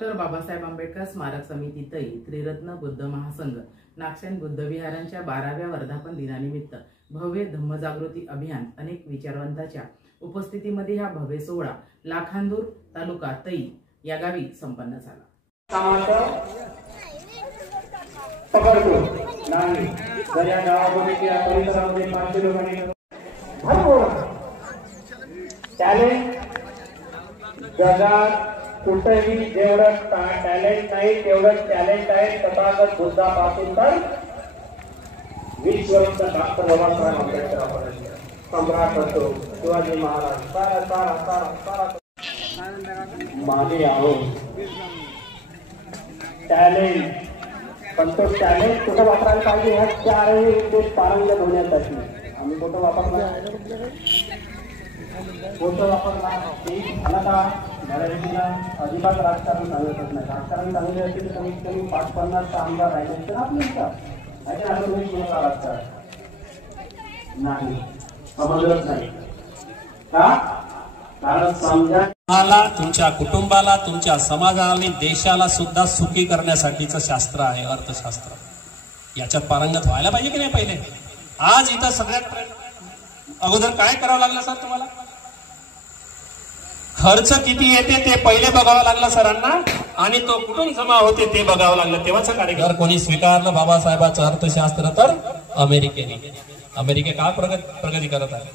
Doctor Babasaheb Ambedkar स्मारक समिती तै त्रिरत्न बुद्ध महासंघ नागसेन बुद्ध विहारांच्या 12व्या वर्धापन दिनानिमित्त भव्य धम्मजागृती अभियान अनेक विचारवंतांच्या उपस्थितीमध्ये हा भव्य सोहळा लाखांदूर तालुका तै या गावी संपन्न झाला। कुठेही जेवढं टॅलेंट नाही तेवढं टॅलेंट आहे तथागत बुद्धापासून तर विश्वस्त डॉक्टर बाबासाहेब आंबेडकरांपर्यंत सम्राट असो शिवाजी महाराज सारा मागे आहो टॅलेंट पण तो टॅलेंट कुठं वापरायला पाहिजे ह्या चारही ते पारंगत होण्यासाठी आम्ही कुठं वापरला मराठीला अजिबात राजकारण सांगतच नाही। राजकारण चांगले असेल तर कमीत कमी 5-50 आमदार राहिले तर आपले राजकारण नाही समजलंच नाही का? कारण समजा तुम्हाला तुमच्या कुटुंबाला तुमच्या समाजाला आणि देशाला सुद्धा सुखी करण्यासाठीचं शास्त्र आहे अर्थशास्त्र। याच्यात पारंगत व्हायला पाहिजे की नाही? पहिले आज इथं सगळ्यात अगोदर काय करावं लागलं सर तुम्हाला? खर्च किती येते ते पहिले बघावं लागलं सरांना आणि तो कुठून जमा होते ते बघावं लागलं तेव्हाच कार्यक्रम कोणी स्वीकारलं बाबासाहेबांचं अर्थशास्त्र तर अमेरिके का प्रगती करत आहे।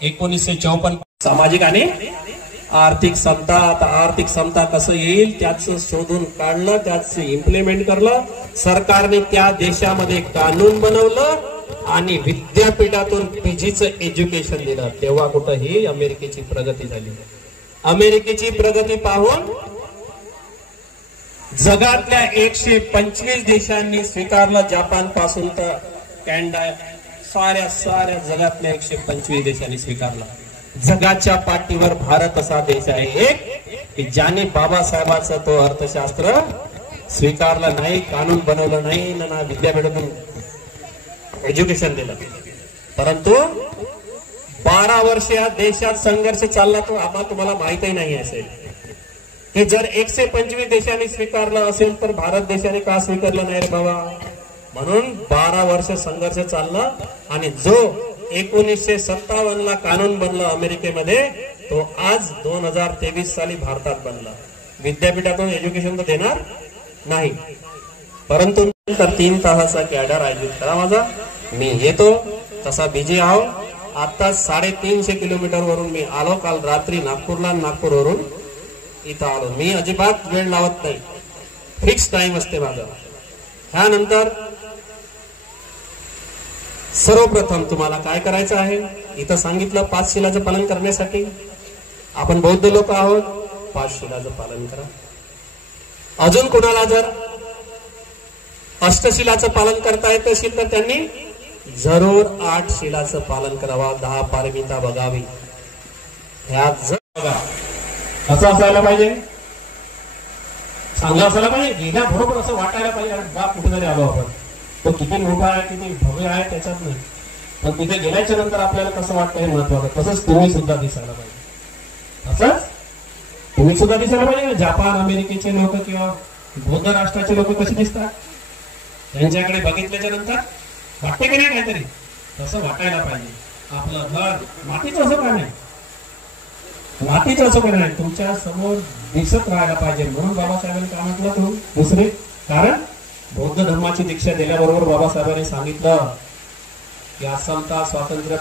1954 सामाजिक आणि आर्थिक समता। आता आर्थिक समता कसं येईल त्याचं शोधून काढलं, त्याचं इम्प्लिमेंट करलं सरकारने, त्या देशामध्ये कानून बनवलं आणि विद्यापीठातून पीजीचं एज्युकेशन दिलं। तेव्हा कुठंही अमेरिकेची प्रगती झाली। अमेरिकेची प्रगती पाहून जगातल्या 125 देशांनी स्वीकारलं, जपान पासून तर कॅनडा, साऱ्या जगातल्या 125 देशांनी स्वीकारलं। जगाच्या पाठीवर भारत असा देश आहे एक की ज्याने बाबासाहेबांचं तो अर्थशास्त्र स्वीकारलं नाही, कानून बनवलं नाही, ना विद्यापीठातून एज्युकेशन दिलं। परंतु 12 वर्ष या देशात संघर्ष चालला तो आम्हाला तुम्हाला माहितही नाही असेल की जर 125 देशांनी स्वीकारलं असेल तर भारत देशाने का स्वीकारलं नाही रे बाबा? म्हणून 12 वर्ष संघर्ष चालला आणि जो 1957 ला कानून बनलं अमेरिकेमध्ये तो आज 2023 साली भारतात बनला। विद्यापीठातून एज्युकेशन तर देणार नाही, परंतु 3 तासाचा कॅडर आयोजित करा माझा, मी येतो तसा बिजी आहो। आता 350 किलोमीटर वरून मी आलो, काल रात्री नागपूरला, नागपूरवरून इथं आलो। मी अजिबात वेळ लावत नाही, फिक्स टाइम असते माझा। त्यानंतर सर्वप्रथम तुम्हाला काय करायचं आहे? इथं सांगितलं 5 शिलाचं पालन करण्यासाठी। आपण बौद्ध लोक आहोत, 5 शिलाचं पालन करा। अजून कोणाला जर अष्टशिलाचं पालन करता येत असेल तर त्यांनी जरूर 8 शिलाचं पालन करावा, 10 पारमिता बघावी। ह्यात जर असं असायला पाहिजे, चांगलं असायला पाहिजे, गेल्याबरोबर असं वाटायला पाहिजे बा कुठेतरी आलो आपण, तो किती मोठा आहे किती भव्य आहे त्याच्यात नाही, पण तिथे गेल्याच्या नंतर आपल्याला कसं वाटतं हे महत्वाचं। तसंच तुम्ही सुद्धा दिसायला पाहिजे, असंच तुम्ही सुद्धा दिसायला पाहिजे। जपान अमेरिकेचे लोक किंवा बौद्ध राष्ट्राचे लोक कसे दिसतात त्यांच्याकडे बघितल्याच्या नंतर वाटते की नाही काहीतरी तसं वाटायला पाहिजे। आपलं घर मातीचं असं का नाही, मातीचं असं का नाही, तुमच्या समोर दिसत राहायला पाहिजे। म्हणून बाबासाहेबांनी काय म्हटलं तू दुसरे कारण बौद्ध धर्माची दीक्षा दिल्याबरोबर बाबासाहेबांनी सांगितलं की असमता, स्वातंत्र्य,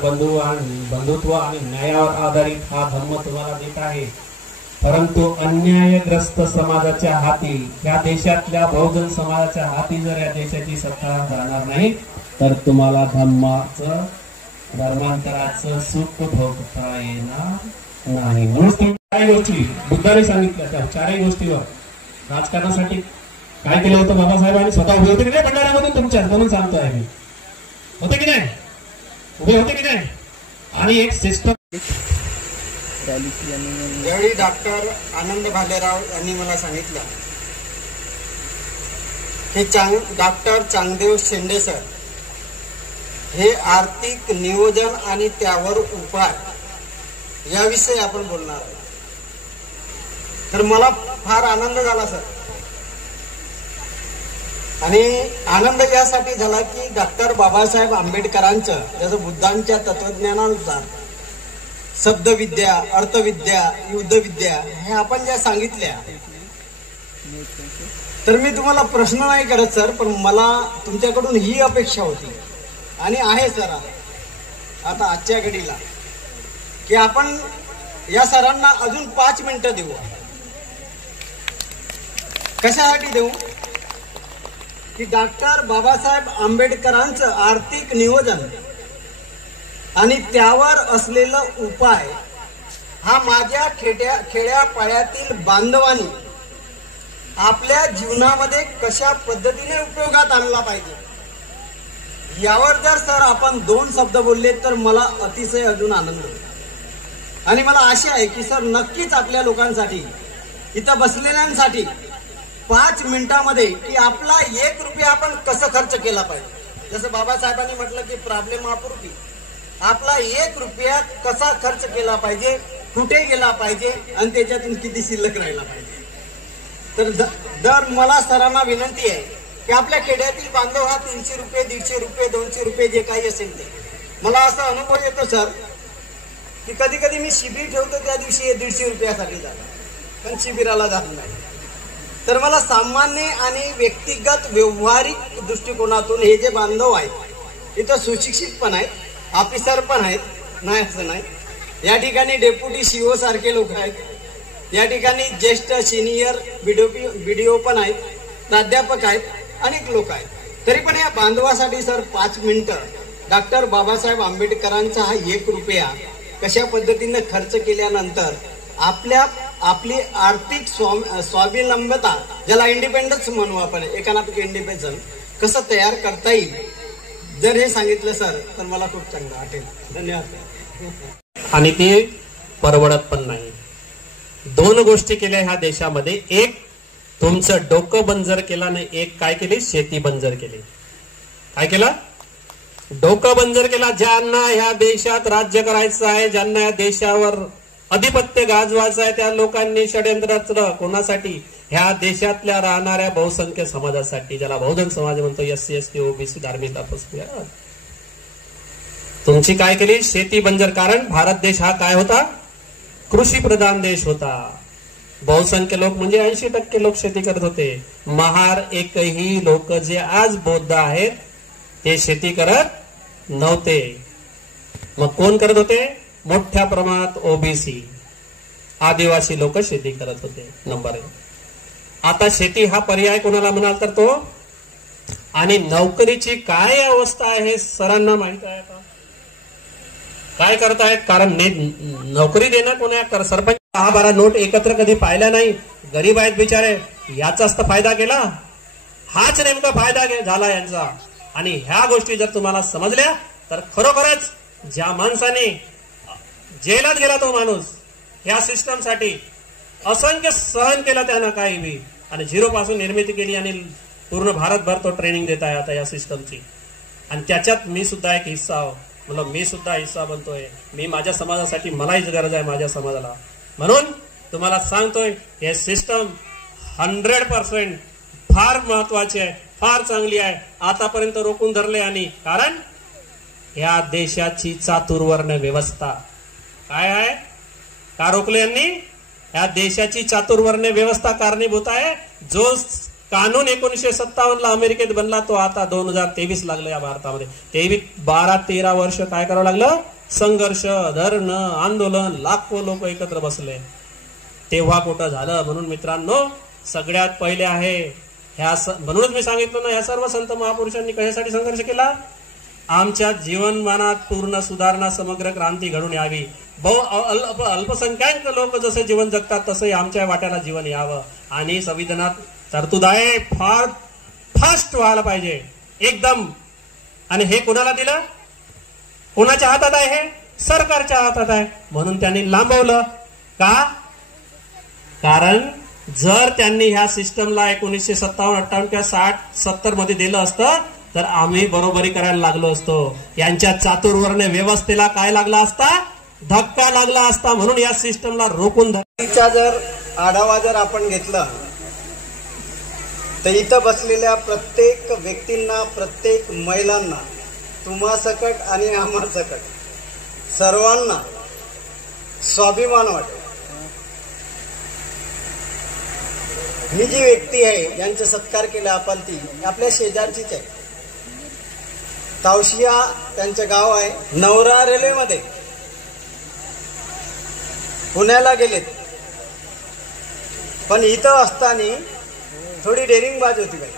बंधुत्व आणि न्यायावर आधारित हा धर्म तुम्हाला देत आहे, परंतु अन्यायग्रस्त समाजाच्या हाती, या देशातल्या बहुजन समाजाच्या हाती जर या देशाची सत्ता जाणार नाही तर तुम्हाला धर्मांतराचं सुख भोगता येणार नाही। म्हणून चारही गोष्टी बुद्धाने सांगितल्या, त्या चारही गोष्टीवर राजकारणासाठी काय केलं होतं बाबासाहेबांनी? स्वतः उभे होते की नाही भंडाऱ्यामधून तुमच्या? म्हणून सांगतोय मी, होते की नाही? उभे होते की नाही? आणि एक सिस्टम ज्यावेळी डॉक्टर आनंद भालेराव यांनी मला सांगितलं की डॉक्टर चांगदेव शेंडे सर हे आर्थिक नियोजन आणि त्यावर उपाय याविषयी आपण बोलणार आहोत। तर मला फार आनंद झाला सर. आणि आनंद यासाठी झाला की डॉक्टर बाबासाहेब आंबेडकरांचं जसं बुद्धांच्या तत्वज्ञानानुसार शब्दविद्या, अर्थविद्या, युद्धविद्या हे आपण ज्या सांगितल्या, तर मी तुम्हाला प्रश्न नाही करत सर, पण मला तुमच्याकडून ही अपेक्षा होती आणि आहे सर आता आजच्या घडीला की आपण या सरांना अजून 5 मिनिटं देऊ. कशासाठी देऊ की डॉक्टर बाबासाहेब आंबेडकरांचं आर्थिक नियोजन आणि त्यावर असलेला उपाय हा माझ्या खेड्यापाड्यातील बांधवांनी आपल्या जीवनामध्ये कशा पद्धतीने उपयोगात आणला पाहिजे, यावर जर सर आपण 2 शब्द बोलले तर मला अतिशय अजून आनंद होईल. आणि मला आशा आहे की सर नक्कीच आपल्या लोकांसाठी, इथं बसलेल्यांसाठी 5 मिनिटांमध्ये की आपला 1 रुपया आपण कसं खर्च केला पाहिजे. जसं बाबासाहेबांनी म्हटलं की प्रॉब्लेम अपुरती, आपला 1 रुपया कसा खर्च केला पाहिजे, कुठे गेला पाहिजे आणि त्याच्यातून किती शिल्लक राहिला पाहिजे. तर मला सरांना विनंती आहे की आपल्या खेड्यातील बांधव हा 300 रुपये, 150 रुपये, 200 रुपये जे काही असेल ते, मला असा अनुभव येतो सर की कधी कधी मी शिबिर ठेवतो त्या दिवशी 150 रुपयासाठी जातो, पण शिबिराला जात नाही. तर मला सामान्य आणि व्यक्तिगत व्यवहारिक दृष्टिकोनातून हे जे बांधव आहेत, इथं सुशिक्षित पण आहेत, ऑफिसर पण आहेत, नाही असं नाही, या ठिकाणी डेप्युटी सीओ सारखे लोक आहेत, या ठिकाणी ज्येष्ठ सिनियर बीडीओ पण आहेत, प्राध्यापक आहेत, अनेक लोक आहेत. तरी पण या बांधवासाठी सर 5 मिनिटं डॉक्टर बाबासाहेब आंबेडकरांचा हा 1 रुपया कशा पद्धतीने खर्च केल्यानंतर आपली आर्थिक स्वावलंबता, ज्याला इंडिपेंडन्स म्हणू आपण, इकॉनॉमिक इंडिपेंडन्स कसं तयार करता येईल, जर हे सांगितलं सर तर मला खूप चांगलं वाटेल. धन्यवाद. आणि ते परवडत पण नाही. 2 गोष्टी केल्या ह्या देशामध्ये, एक तुमचं डोकं बंजर केलं आणि एक काय केली, शेती बंजर केली. काय केलं? डोकं बंजर केला. ज्यांना ह्या देशात राज्य करायचं आहे, ज्यांना या देशावर अधिपत्य गाजवायचं आहे, त्या लोकांनी षड्यंत्र कोणासाठी, ह्या देशातल्या राहणाऱ्या बहुसंख्य समाजासाठी, ज्याला बहुजन समाज म्हणतो, SC ST OBC धार्मिक अपस्पृश्य, तुमची काय केली, शेती बंजर. कारण भारत देश हा काय होता, कृषी प्रधान देश होता. बहुसंख्य लोक म्हणजे 80% लोक शेती करत होते. महार एकही लोक जे आज बौद्ध आहेत ते शेती करत नव्हते. मग कोण करत होते? मोठ्या प्रमाणात OBC आदिवासी लोक शेती करत होते. नंबर 1. आता शेती हा पर्याय कोणाला म्हणाल तर तो. आणि नोकरीची काय अवस्था आहे सरांना माहित आहे का? काय करतायत? कारण नोकरी देणं कोणा, सरपंच 10-12 नोट एकत्र कधी पाहिल्या नाही, गरीब आहेत बिचारे, याचाच तर फायदा केला, हाच नेमका फायदा झाला यांचा. आणि ह्या गोष्टी जर तुम्हाला समजल्या तर खरोखरच ज्या माणसाने जेलात गेला तो माणूस ह्या सिस्टम साठी असंख्य सहन केलं त्यानं काही बी, आणि 0 पासून निर्मिती केली आणि पूर्ण भारतभर तो ट्रेनिंग देत आहे आता या सिस्टमची. आणि त्याच्यात मी सुद्धा एक हिस्सा, मतलब मी सुद्धा हिस्सा बनतोय. मी माझ्या समाजासाठी, मलाही गरज आहे माझ्या समाजाला, म्हणून तुम्हाला सांगतोय हे सिस्टम 100% फार महत्वाची आहे, फार चांगली आहे. आतापर्यंत रोखून धरले. आणि कारण या देशाची चातुर्वर्ण व्यवस्था काय आहे, का रोखले यांनी? या देशाची चातुर्वर्ण व्यवस्था कारणीभूत आहे. जो कानून 1957 ला अमेरिकेत बनला तो आता 2023 लागलं या भारतामध्ये. 12-13 वर्ष काय करावं लागलं? संघर्ष, धरणं, आंदोलन, लाखो लोक एकत्र बसले. तेव्हा कुठं झालं? म्हणून मित्रांनो, सगळ्यात पहिले आहे म्हणूनच मी सांगितलं ना, या सर्व संत महापुरुषांनी कशासाठी संघर्ष केला? आमच्या जीवनमानात पूर्ण सुधारणा, समग्र क्रांती घडून यावी. अल्पसंख्याक लोक जसे जीवन जगतात तसे आमच्या वाट्याला जीवन यावं. आणि संविधानात तरतूद आहे, फार फास्ट व्हायला पाहिजे एकदम. आणि हे कोणाला दिलं? कोणाच्या हातात आहे? हे सरकारच्या हातात आहे. म्हणून त्यांनी लांबवलं का? कारण जर त्यांनी ह्या सिस्टमला 1957, 58 किंवा 60, 70 मध्ये दिलं असतं तर आम्ही बरोबरी करायला लागलो असतो. यांच्या चातुर्वर्ण व्यवस्थेला काय लागला असता? धक्का लागला असता. म्हणून या सिस्टमला रोखून जर आढावा जर आपण घेतला तर इथं बसलेल्या प्रत्येक व्यक्तींना, प्रत्येक महिलांना, तुम्हा सकट आणि आम्हा सकट सर्वांना स्वाभिमान वाटेल. ही जी व्यक्ती आहे ज्यांचा सत्कार केला आपण, ती आपल्या शेजारचीच आहे. तावशिया त्यांचं गाव आहे. नवरा रेल्वेमध्ये पुण्याला गेलेत, पण इथं असताना थोडी डेरिंगबाज होती बाई.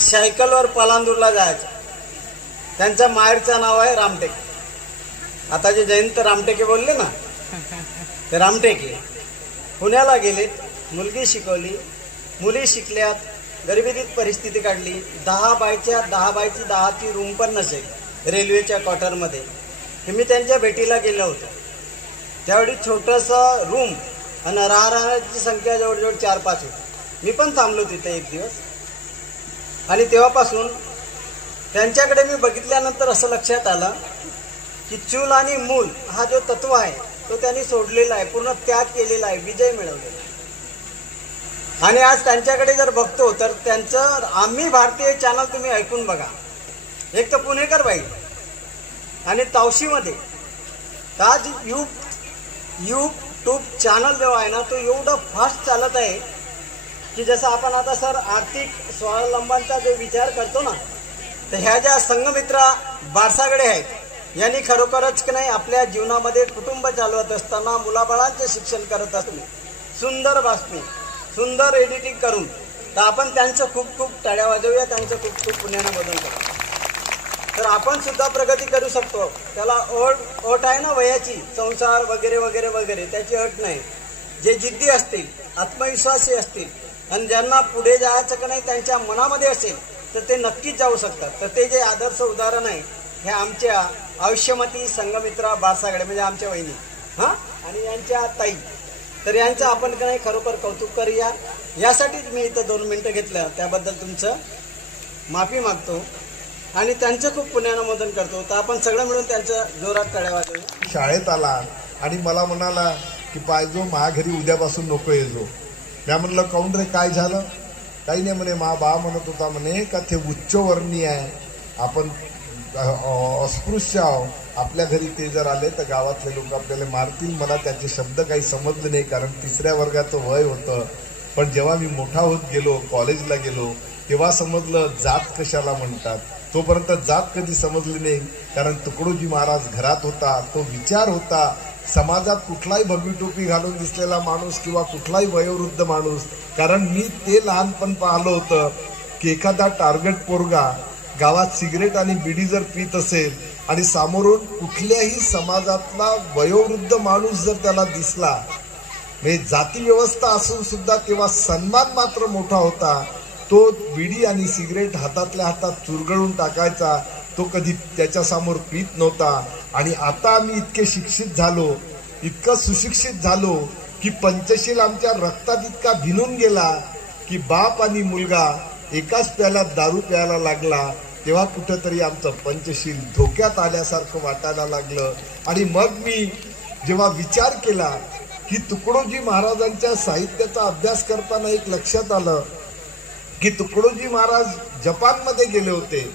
सायकलवर पलांदूरला जायचं. त्यांच्या माहेरचं नाव आहे रामटेके. आता जे जयंत रामटेके बोलले ना, ते रामटेके पुण्याला गेलेत. मुलगी शिकवली, मुली शिकल्यात, गरिबीत परिस्थिती काढली. 10 बायच्या 10 रूम पण नसेल रेल्वेच्या क्वार्टरमध्ये. मी त्यांच्या भेटीला गेलो होतो. त्यावेळी छोटंसं रूम आणि राहणाऱ्याची संख्या जवळजवळ 4-5 होती. मी पण थांबलो तिथे एक दिवस. आणि तेव्हापासून त्यांच्याकडे मी बघितल्यानंतर असं लक्षात आलं की चूल आणि मूल हा जो तत्व आहे तो त्यांनी सोडलेला आहे, पूर्ण त्याग केलेला आहे, विजय मिळवलेला. आणि आज त्यांच्याकडे जर बघतो तर त्यांचं आम्ही भारतीय चॅनल तुम्ही ऐकून बघा. एक तर पुणेकर बाई आणि तावशीमध्ये आज यूट्यूब चॅनल जो आहे ना, तो एवढं फास्ट चालत आहे की जसं आपण आता सर आर्थिक स्वावलंबनाचा जो विचार करतो ना, तर ह्या ज्या संघमित्रा बारसागडे आहेत यांनी खरोखरच की नाही आपल्या जीवनामध्ये कुटुंब चालवत असताना, मुलाबाळांचे शिक्षण करत असताना सुंदर बातमी, सुंदर एडिटिंग करून, तर आपण त्यांचं खूप खूप टाळ्या वाजवूया, त्यांचं खूप खूप पुण्यानं बदल करू. तर आपण सुद्धा प्रगती करू शकतो. त्याला अट आहे ना वयाची, संसार वगैरे वगैरे वगैरे, त्याची अट नाही. जे जिद्दी असतील, आत्मविश्वासी असतील आणि ज्यांना पुढे जायचं का नाही त्यांच्या मनामध्ये असेल तर ते नक्कीच जाऊ शकतात. तर ते जे आदर्श उदाहरण आहे हे आमच्या आयुष्यमती संघमित्रा बारसागडे म्हणजे आमच्या वहिनी हां आणि यांच्या ताई. तर यांचं आपण का नाही खरोखर कौतुक करूया. यासाठीच मी इथं 2 मिनिटं घेतलं, त्याबद्दल तुमचं माफी मागतो आणि त्यांचं खूप पुण्यानं मदत करतो. तर आपण सगळं मिळून त्यांचं जोरात टाळ्या वाजवूया. शाळेत आला आणि मला म्हणाला की पाहिजो घरी उद्यापासून नको येजो. मी म्हणलं काऊन रे, काय झालं? काही नाही म्हणे, बा म्हणत होता म्हणे का ते उच्चवर्णीय आहे, आपण अस्पृश्य आहो, आपल्या घरी ते जर आले तर गावातले लोक आपल्याला मारतील. मला त्याचे शब्द काही समजले नाही, कारण 3ऱ्या वर्गाचं वय होतं. पण जेव्हा मी मोठा होत गेलो, कॉलेजला गेलो, तेव्हा समजलं जात कशाला म्हणतात. तोपर्यंत जात कधी समजली नाही, कारण तुकडोजी महाराज घरात होता, तो विचार होता. समाजात कुठलाही भगवी टोपी घालून दिसलेला माणूस किंवा कुठलाही वयोवृद्ध माणूस, कारण मी ते लहानपण पाहिलं होतं की एखादा टार्गेट पोरगा गावात सिगरेट आणि बिडी जर पित असेल आणि समोरून कुठल्याही समाजातला वयोवृद्ध माणूस जर त्याला दिसला, म्हणजे जाती व्यवस्था असून सुद्धा तेव्हा सन्मान मात्र मोठा होता. तो बिडी आणि सिगरेट हातातल्या हातात चुरगळून टाकायचा, तो कधी त्याच्यासमोर पित नव्हता. आणि आता आम्ही इतके शिक्षित झालो, इतकं सुशिक्षित झालो की पंचशील आमच्या रक्तात इतका भिनून गेला की बाप आणि मुलगा एकाच प्याल्यात दारू प्यायला लागला, तेव्हा कुठंतरी आमचं पंचशील धोक्यात आल्यासारखं वाटायला लागलं. आणि मग मी जेव्हा विचार केला की तुकडोजी महाराजांच्या साहित्याचा अभ्यास करताना एक लक्षात आलं की तुकडोजी महाराज जपानमध्ये गेले होते.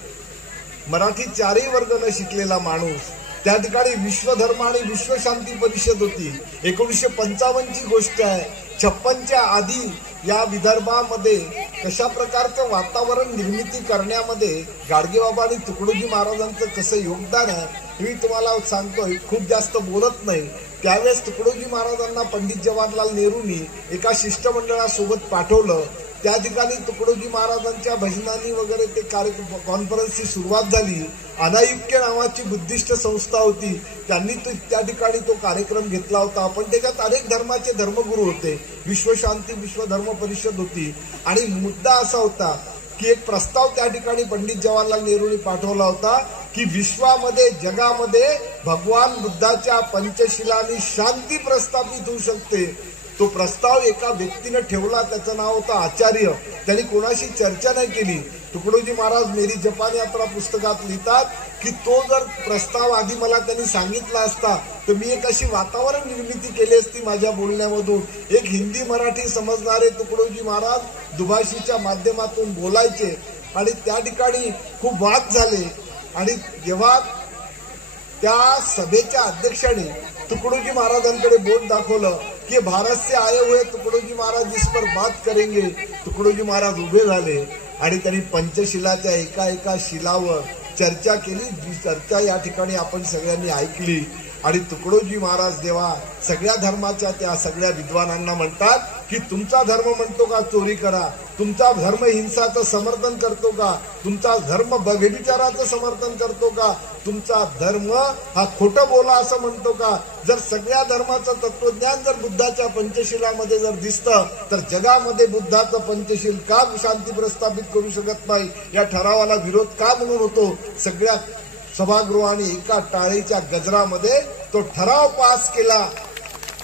मराठी 4ही वर्ग न शिकलेला माणूस, त्या ठिकाणी विश्वधर्म आणि विश्वशांती परिषद होती. 1955ची गोष्ट आहे. 56च्या आधी या विदर्भामध्ये कशा प्रकारचं वातावरण निर्मिती करण्यामध्ये गाडगेबाबा आणि तुकडोजी महाराजांचं कसं योगदान आहे मी तुम्हाला सांगतोय. खूप जास्त बोलत नाही. त्यावेळेस तुकडोजी महाराजांना पंडित जवाहरलाल नेहरूंनी एका शिष्टमंडळासोबत पाठवलं. त्या ठिकाणी तुकडोजी महाराजांच्या भजनांनी वगैरे ते कार्यक्रम कॉन्फरन्सची सुरुवात झाली. अनायुक्य नावाची बुद्धिस्ट संस्था होती, त्यांनी त्या ठिकाणी तो कार्यक्रम घेतला होता. पण त्याच्यात अनेक धर्माचे धर्मगुरू होते. विश्वशांती विश्वधर्म परिषद होती. आणि मुद्दा असा होता की एक प्रस्ताव त्या ठिकाणी पंडित जवाहरलाल नेहरूंनी पाठवला होता की विश्वामध्ये जगामध्ये भगवान बुद्धाच्या पंचशिलांनी शांती प्रस्थापित होऊ शकते. तो प्रस्ताव एका व्यक्तीने ठेवला, त्याचं नाव होतं आचार्य. त्यांनी कोणाशी चर्चा नाही केली. तुकडोजी महाराज मेरी जपान यात्रा पुस्तकात लिहितात की तो जर प्रस्ताव आधी मला त्यांनी सांगितला असता तर मी एक अशी वातावरण निर्मिती केली असती माझ्या बोलण्यामधून. एक हिंदी मराठी समजणारे तुकडोजी महाराज दुभाषीच्या माध्यमातून बोलायचे आणि त्या ठिकाणी खूप वाद झाले. आणि जेव्हा त्या सभेच्या अध्यक्षाने तुकडोजी महाराजांकडे बोट दाखवलं की भारत से आए हुए तुकडोजी महाराज इस पर बात करेंगे, तुकडोजी महाराज उभे झाले आणि त्यांनी पंचशिलाच्या एका एका शिलावर चर्चा केली. जी चर्चा या ठिकाणी आपण सगळ्यांनी ऐकली. आणि तुकडोजी महाराज देवा सगळ्या धर्माच्या त्या सगळ्या विद्वानांना म्हणतात की तुमचा धर्म म्हणतो का चोरी करा, तुमचा धर्म हिंसाचं समर्थन करतो का, तुमचा धर्म व्यभिचाराचं समर्थन करतो का, तुमचा धर्म हा खोटं बोला असं म्हणतो का. जर सगळ्या धर्माचं तत्वज्ञान जर बुद्धाच्या पंचशिलामध्ये जर दिसतं तर जगामध्ये बुद्धाचं पंचशील का शांती प्रस्थापित करू शकत नाही, या ठरावाला विरोध का म्हणून होतो. सगळ्या सभागृहाने एका टाळीच्या गजरामध्ये तो ठराव पास केला.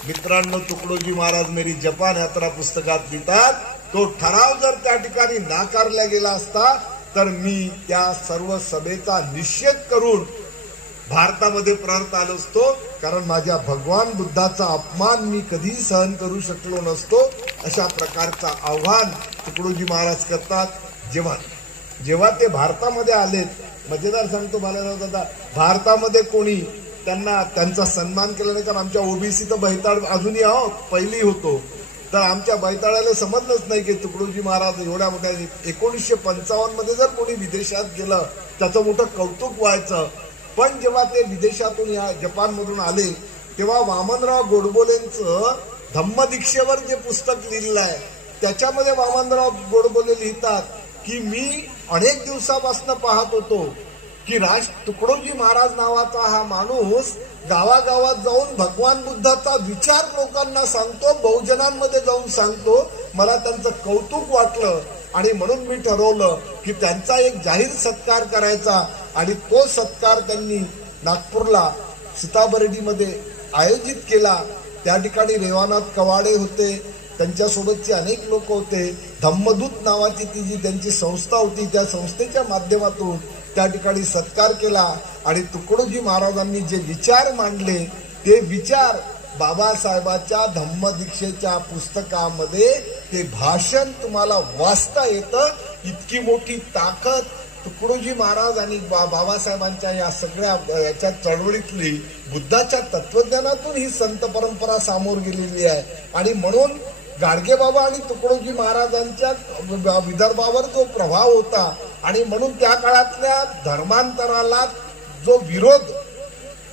मित्रांनो, तुकडोजी महाराज मेरी जपान यात्रा पुस्तकात लिहितात तो ठराव जर त्या ठिकाणी नाकारला गेला असता तर मी त्या सर्व सभेचा निषेध करून भारतामध्ये परत आलो असतो. कारण माझ्या भगवान बुद्धाचा अपमान मी कधीही सहन करू शकलो नसतो. अशा प्रकारचा आव्हान तुकडोजी महाराज करतात. जेव्हा ते भारतामध्ये आलेत, मजेदार सांगतो बालाराव दादा, भारतामध्ये कोणी त्यांचा सन्मान केला नाही. कारण आमच्या ओबीसी तर बैताळ अजूनही आहोत, पहिली होतो. तर आमच्या बैताळाला समजलंच नाही की तुकडोजी महाराज एवढ्या मोठ्या 1955 मध्ये जर कोणी विदेशात गेलं त्याचं मोठं कौतुक व्हायचं. पण जेव्हा ते विदेशातून या जपानमधून आले तेव्हा वामनराव गोडबोलेंचं धम्मदीक्षेवर जे पुस्तक लिहिलेलं आहे त्याच्यामध्ये वामनराव गोडबोले लिहितात की मी अनेक दिवसापासून पाहत होतो की तुकडोजी महाराज नावाचा हा माणूस गावागावात जाऊन भगवान बुद्धाचा विचार लोकांना सांगतो, बहुजनांमध्ये जाऊन सांगतो. मला त्यांचं कौतुक वाटलं आणि म्हणून मी ठरवलं की त्यांचा एक जाहीर सत्कार करायचा. आणि तो सत्कार त्यांनी नागपूरला सीताबर्डीमध्ये आयोजित केला. त्या ठिकाणी रेवानाथ कवाडे होते, त्यांच्यासोबतचे अनेक लोक होते. धम्मदूत नावाची ती जी त्यांची संस्था होती त्या संस्थेच्या माध्यमातून त्या ठिकाणी सत्कार केला. आणि तुकडोजी महाराजांनी जे विचार मांडले ते विचार बाबासाहेबांच्या धम्मदीक्षेच्या पुस्तकामध्ये ते भाषण तुम्हाला वाचता येतं. इतकी मोठी ताकद तुकडोजी महाराज आणि बाबासाहेबांच्या या सगळ्या याच्या चळवळीतली बुद्धाच्या तत्वज्ञानातून ही संत परंपरा सामोर गेलेली आहे. आणि म्हणून गाडगेबाबा आणि तुकडोजी महाराजांच्या विदर्भावर जो प्रभाव होता आणि म्हणून त्या काळातल्या धर्मांतराला जो विरोध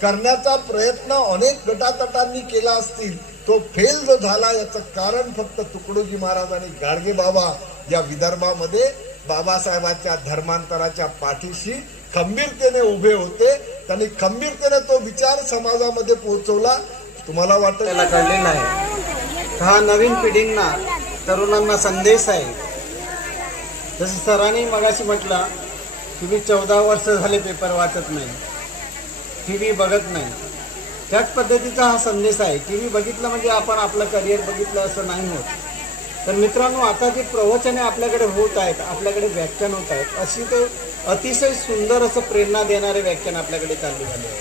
करण्याचा प्रयत्न अनेक गटातटांनी केला असतील तो फेल जो झाला याचं कारण फक्त तुकडोजी महाराज आणि गाडगेबाबा या विदर्भामध्ये बाबासाहेबांच्या धर्मांतराच्या पाठीशी खंबीरतेने उभे होते. त्यांनी खंबीरतेने तो विचार समाजामध्ये पोहोचवला. तुम्हाला वाटतं त्याला कळलेला आहे हा नवीन पिढींना तरुणांना संदेश आहे. जसं सरांनी मगाशी म्हटलं तुम्ही 14 वर्ष झाले पेपर वाचत नाही, टीव्ही बघत नाही, त्याच पद्धतीचा हा संदेश आहे. टीव्ही बघितलं म्हणजे आपण आपलं करिअर बघितलं असं नाही होत. तर मित्रांनो, आता जे प्रवचने आपल्याकडे होत आहेत, आपल्याकडे व्याख्यान होत आहेत, अशी ते अतिशय सुंदर असं प्रेरणा देणारे व्याख्यान आपल्याकडे चालू झाले आहे.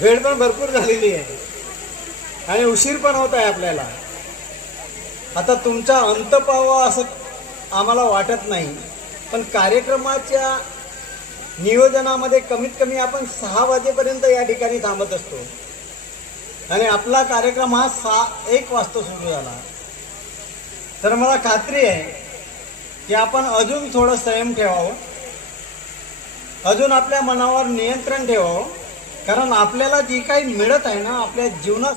वेळ पण भरपूर झालेली आहे आणि उशीर पण होत आहे आपल्याला. आता तुमचा अंत पाहावा असं आम्हाला वाटत नाही, पण कार्यक्रमाच्या नियोजनामध्ये कमीत कमी आपण 6 वाजेपर्यंत या ठिकाणी थांबत असतो आणि आपला कार्यक्रम हा 1 वाजता सुरू झाला. तर मला खात्री आहे की आपण अजून थोडं संयम ठेवावं, अजून आपल्या मनावर नियंत्रण ठेवावं. कारण आपल्याला जी काही मिळत आहे ना आपल्या जीवनात